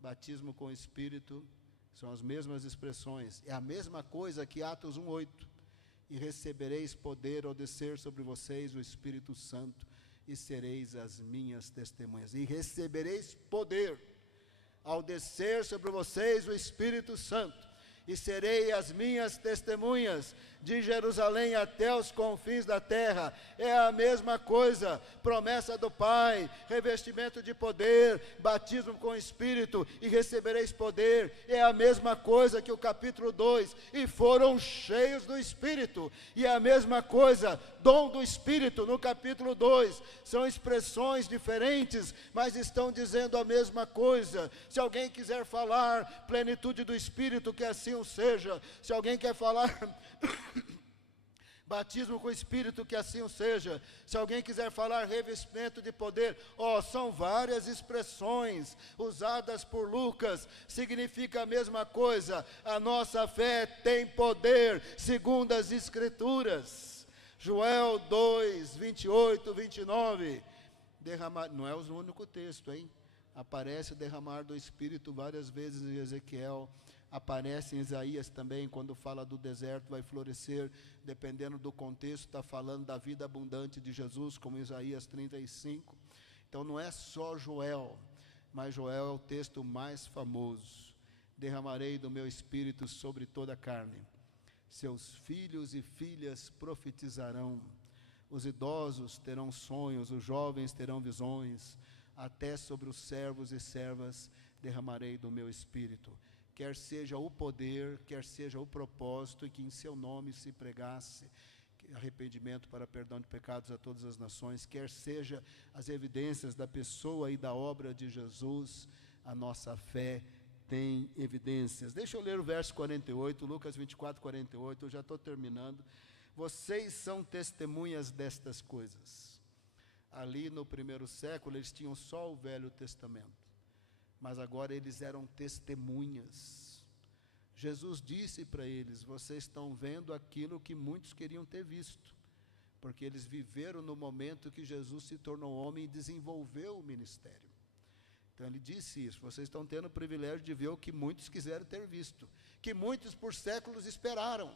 batismo com o Espírito, são as mesmas expressões. É a mesma coisa que Atos 1:8. E recebereis poder ao descer sobre vocês o Espírito Santo, e sereis as minhas testemunhas. E recebereis poder ao descer sobre vocês o Espírito Santo, e serei as minhas testemunhas, de Jerusalém até os confins da terra. É a mesma coisa, promessa do Pai, revestimento de poder, batismo com o Espírito, e recebereis poder. É a mesma coisa que o capítulo 2, e foram cheios do Espírito. E é a mesma coisa, dom do Espírito, no capítulo 2. São expressões diferentes, mas estão dizendo a mesma coisa. Se alguém quiser falar plenitude do Espírito, que assim o seja. Se alguém quer falar Batismo com o Espírito, que assim o seja. Se alguém quiser falar revestimento de poder, são várias expressões usadas por Lucas, significa a mesma coisa. A nossa fé tem poder, segundo as Escrituras. Joel 2, 28, 29. Derramar, não é o único texto, hein? Aparece derramar do Espírito várias vezes em Ezequiel. Aparece em Isaías também, quando fala do deserto vai florescer, dependendo do contexto, está falando da vida abundante de Jesus, como Isaías 35. Então não é só Joel, mas Joel é o texto mais famoso. Derramarei do meu Espírito sobre toda a carne. Seus filhos e filhas profetizarão. Os idosos terão sonhos, os jovens terão visões. Até sobre os servos e servas derramarei do meu Espírito. Quer seja o poder, quer seja o propósito, e que em seu nome se pregasse arrependimento para perdão de pecados a todas as nações, quer seja as evidências da pessoa e da obra de Jesus, a nossa fé tem evidências. Deixa eu ler o verso 48, Lucas 24, 48, eu já estou terminando. Vocês são testemunhas destas coisas. Ali no primeiro século eles tinham só o Velho Testamento, mas agora eles eram testemunhas. Jesus disse para eles: vocês estão vendo aquilo que muitos queriam ter visto, porque eles viveram no momento que Jesus se tornou homem e desenvolveu o ministério. Então ele disse isso: vocês estão tendo o privilégio de ver o que muitos quiseram ter visto, que muitos por séculos esperaram.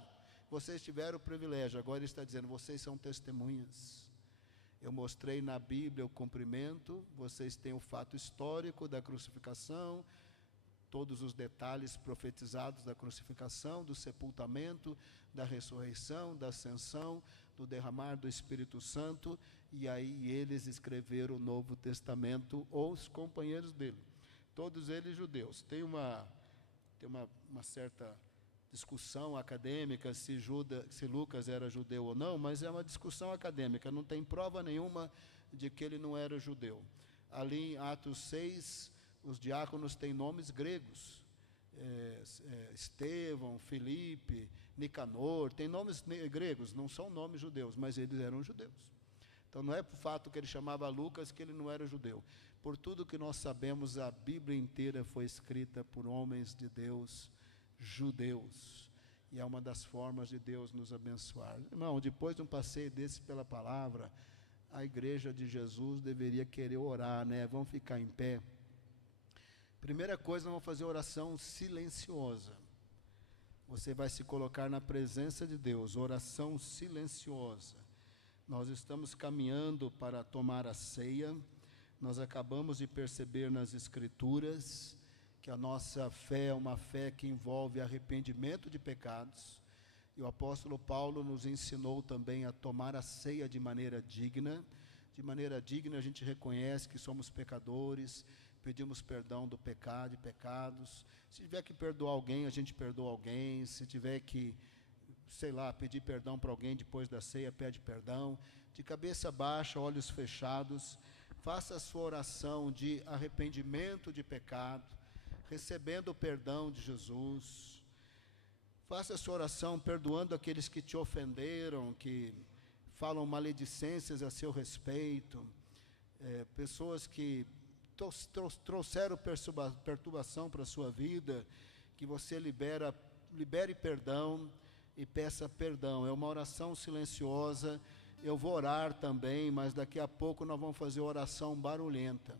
Vocês tiveram o privilégio, agora ele está dizendo: vocês são testemunhas. Eu mostrei na Bíblia o cumprimento, vocês têm o fato histórico da crucificação, todos os detalhes profetizados da crucificação, do sepultamento, da ressurreição, da ascensão, do derramar do Espírito Santo, e aí eles escreveram o Novo Testamento, ou os companheiros dele, todos eles judeus. Tem uma certa discussão acadêmica se Lucas era judeu ou não, mas é uma discussão acadêmica, não tem prova nenhuma de que ele não era judeu. Ali em Atos 6, os diáconos têm nomes gregos, Estevão, Filipe, Nicanor, tem nomes gregos, não são nomes judeus, mas eles eram judeus. Então não é por fato que ele chamava Lucas que ele não era judeu. Por tudo que nós sabemos, a Bíblia inteira foi escrita por homens de Deus, judeus, e é uma das formas de Deus nos abençoar. Irmão, depois de um passeio desse pela palavra, a igreja de Jesus deveria querer orar, né? Vamos ficar em pé. Primeira coisa, nós vamos fazer oração silenciosa. Você vai se colocar na presença de Deus, oração silenciosa. Nós estamos caminhando para tomar a ceia. Nós acabamos de perceber nas Escrituras que a nossa fé é uma fé que envolve arrependimento de pecados, e o apóstolo Paulo nos ensinou também a tomar a ceia de maneira digna. De maneira digna a gente reconhece que somos pecadores, pedimos perdão do pecado e pecados. Se tiver que perdoar alguém, a gente perdoa alguém. Se tiver que, pedir perdão para alguém depois da ceia, pede perdão. De cabeça baixa, olhos fechados, faça a sua oração de arrependimento de pecado, recebendo o perdão de Jesus. Faça a sua oração perdoando aqueles que te ofenderam, que falam maledicências a seu respeito, pessoas que trouxeram perturbação para a sua vida, que você libere perdão e peça perdão. É uma oração silenciosa. Eu vou orar também, mas daqui a pouco nós vamos fazer oração barulhenta.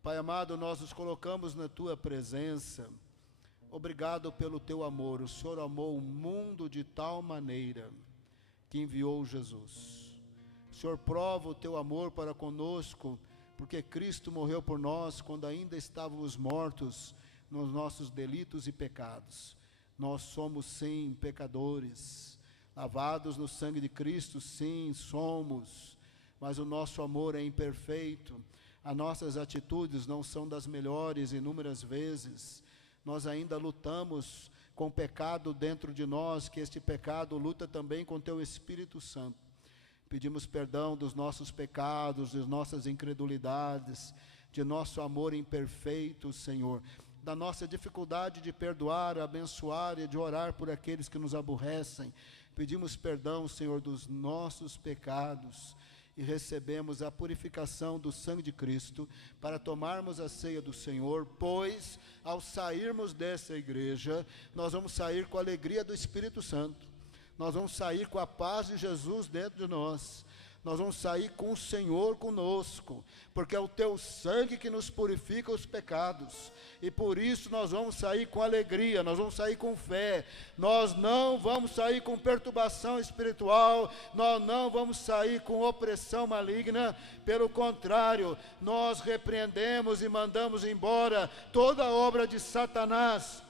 Pai amado, nós nos colocamos na Tua presença. Obrigado pelo Teu amor. O Senhor amou o mundo de tal maneira que enviou Jesus. O Senhor prova o Teu amor para conosco, porque Cristo morreu por nós quando ainda estávamos mortos nos nossos delitos e pecados. Nós somos sim pecadores, lavados no sangue de Cristo, sim, somos, mas o nosso amor é imperfeito. As nossas atitudes não são das melhores inúmeras vezes. Nós ainda lutamos com pecado dentro de nós, que este pecado luta também com Teu Espírito Santo. Pedimos perdão dos nossos pecados, das nossas incredulidades, de nosso amor imperfeito, Senhor, da nossa dificuldade de perdoar, abençoar e de orar por aqueles que nos aborrecem. Pedimos perdão, Senhor, dos nossos pecados e recebemos a purificação do sangue de Cristo para tomarmos a ceia do Senhor, pois ao sairmos dessa igreja, nós vamos sair com a alegria do Espírito Santo, nós vamos sair com a paz de Jesus dentro de nós, nós vamos sair com o Senhor conosco, porque é o teu sangue que nos purifica os pecados, e por isso nós vamos sair com alegria, nós vamos sair com fé, nós não vamos sair com perturbação espiritual, nós não vamos sair com opressão maligna, pelo contrário, nós repreendemos e mandamos embora toda a obra de Satanás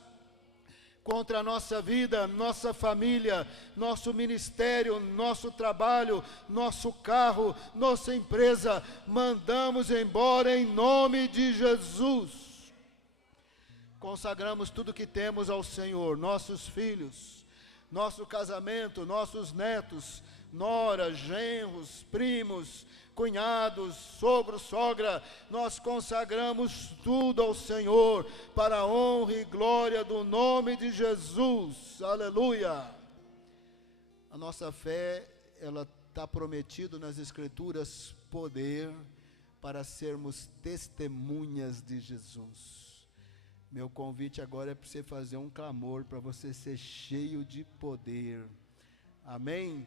contra a nossa vida, nossa família, nosso ministério, nosso trabalho, nosso carro, nossa empresa, mandamos embora em nome de Jesus. Consagramos tudo que temos ao Senhor, nossos filhos, nosso casamento, nossos netos, nora, genros, primos, cunhados, sogro, sogra, nós consagramos tudo ao Senhor, para a honra e glória do nome de Jesus, aleluia. A nossa fé, ela está prometida nas Escrituras, poder para sermos testemunhas de Jesus. Meu convite agora é para você fazer um clamor, para você ser cheio de poder, amém?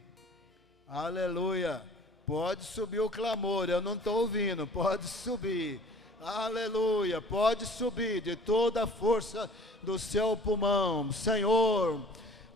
Aleluia. Pode subir o clamor, eu não estou ouvindo, pode subir, aleluia, pode subir de toda a força do seu pulmão, Senhor,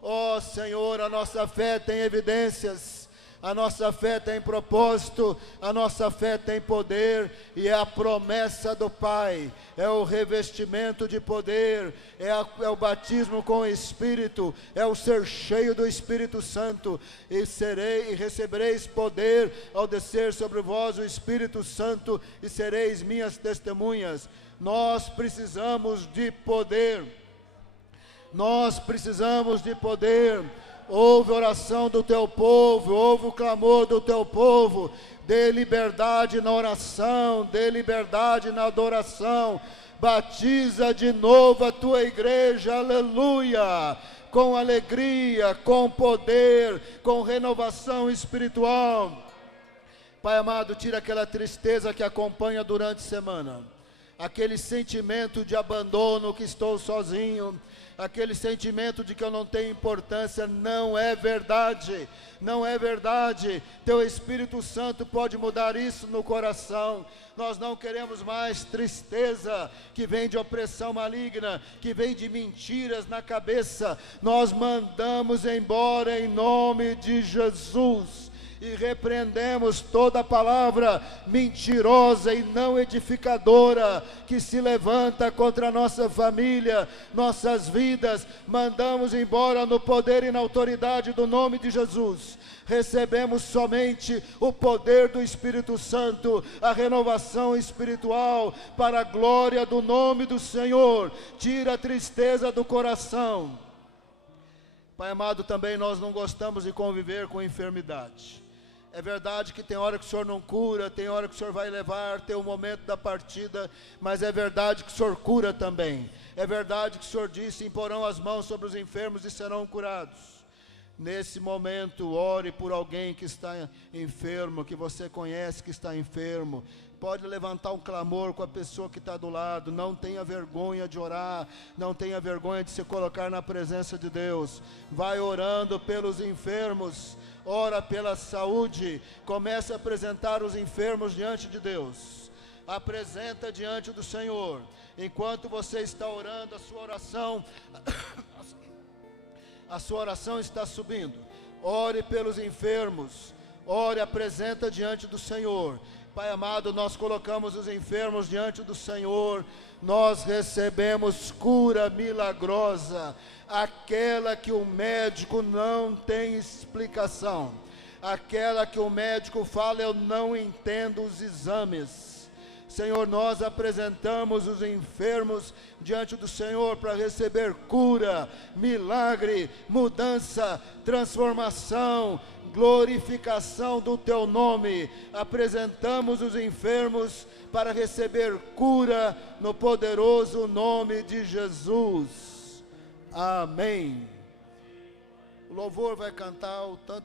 ó Senhor, a nossa fé tem evidências, a nossa fé tem propósito, a nossa fé tem poder, e é a promessa do Pai, é o revestimento de poder, é o batismo com o Espírito, é o ser cheio do Espírito Santo, e recebereis poder ao descer sobre vós o Espírito Santo, e sereis minhas testemunhas. Nós precisamos de poder, nós precisamos de poder. Ouve a oração do teu povo, ouve o clamor do teu povo, dê liberdade na oração, dê liberdade na adoração, batiza de novo a tua igreja, aleluia, com alegria, com poder, com renovação espiritual. Pai amado, tira aquela tristeza que acompanha durante a semana, aquele sentimento de abandono, que estou sozinho, aquele sentimento de que eu não tenho importância. Não é verdade, não é verdade. Teu Espírito Santo pode mudar isso no coração. Nós não queremos mais tristeza que vem de opressão maligna, que vem de mentiras na cabeça. Nós mandamos embora em nome de Jesus. E repreendemos toda palavra mentirosa e não edificadora que se levanta contra a nossa família, nossas vidas. Mandamos embora no poder e na autoridade do nome de Jesus. Recebemos somente o poder do Espírito Santo, a renovação espiritual, para a glória do nome do Senhor. Tira a tristeza do coração. Pai amado, também nós não gostamos de conviver com enfermidade. É verdade que tem hora que o Senhor não cura, tem hora que o Senhor vai levar, tem o momento da partida, mas é verdade que o Senhor cura também. É verdade que o Senhor disse: imporão as mãos sobre os enfermos e serão curados. Nesse momento, ore por alguém que está enfermo, que você conhece que está enfermo. Pode levantar um clamor com a pessoa que está do lado. Não tenha vergonha de orar, não tenha vergonha de se colocar na presença de Deus. Vai orando pelos enfermos, ora pela saúde, comece a apresentar os enfermos diante de Deus. Apresenta diante do Senhor. Enquanto você está orando, a sua oração está subindo. Ore pelos enfermos, ore, apresenta diante do Senhor. Pai amado, nós colocamos os enfermos diante do Senhor, nós recebemos cura milagrosa, aquela que o médico não tem explicação, aquela que o médico fala: eu não entendo os exames. Senhor, nós apresentamos os enfermos diante do Senhor para receber cura, milagre, mudança, transformação, glorificação do Teu nome. Apresentamos os enfermos para receber cura no poderoso nome de Jesus. Amém. louvor vai cantar o tanto